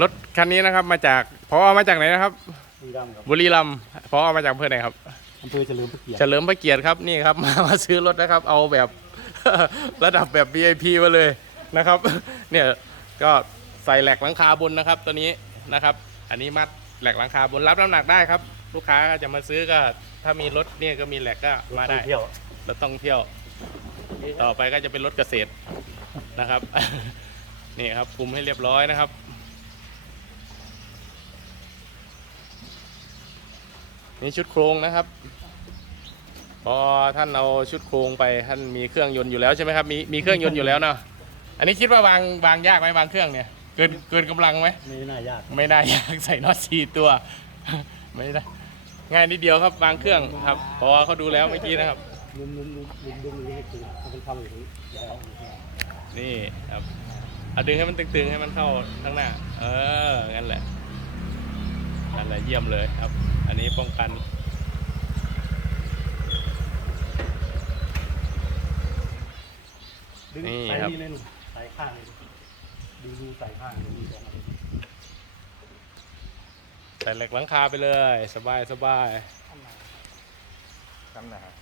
รถคันนี้นะครับมาจากพอมาจากไหนนะครับ บุรีรัมย์ครับบุรีรัมย์พอมาจากอำเภอไหนครับ อำเภอเฉลิมพระเกียรติเฉลิมพระเกียรติครับนี่ครับ มามาซื้อรถนะครับ เอาแบบ ระดับแบบ VIP มาเลยนะครับ เนี่ยก็ใส่แหลกหลังคาบนนะครับ ตัวนี้นะครับ อันนี้มัดแหลกหลังคาบนรับน้ำหนักได้ครับ ลูกค้าจะมาซื้อก็ ถ้ามีรถเนี่ยก็มีแหลกก็มาได้ ท่องเที่ยวรถต้องเที่ยว ต่อไปก็จะเป็นรถเกษตรนะครับ นี่ครับคุมให้เรียบร้อยนะครับ นี่ชุดโครงนะครับ พอท่านเอาชุดโครงไปท่านมีเครื่องยนต์อยู่แล้วใช่ไหมครับมีมีเครื่องยนต์อยู่แล้วเนาะอันนี้คิดว่าวางวางยากไหมวางเครื่องเนี่ยเกินเกินกำลังไหมไม่น่ายากไม่น่ายากใส่น็อตสี่ตัว ไม่ได้ง่ายนิดเดียวครับวางเครื่องครับเพราะว่าเขาดูแล้วเมื่อกี้นะครับลุ้มลุ้มลุ้มลุ้มลุ้มลุ้มให้คือถ้าเป็นทำอย่างนี้อย่าเอาอย่างนี้นี่ครับเอาดึงให้มันตึงๆให้มันเข้าข้างหน้า เอองั้นแหละ นั่นแหละเยี่ยมเลยครับ อันนี้ป้องกันดึงนี่ใส่ครับนี่เลยหนุ่มใส่ข้างเลยดูดูใส่ข้างดูสองอันใส่เหล็กหลังคาไปเลย สบายสบายกันนะฮะ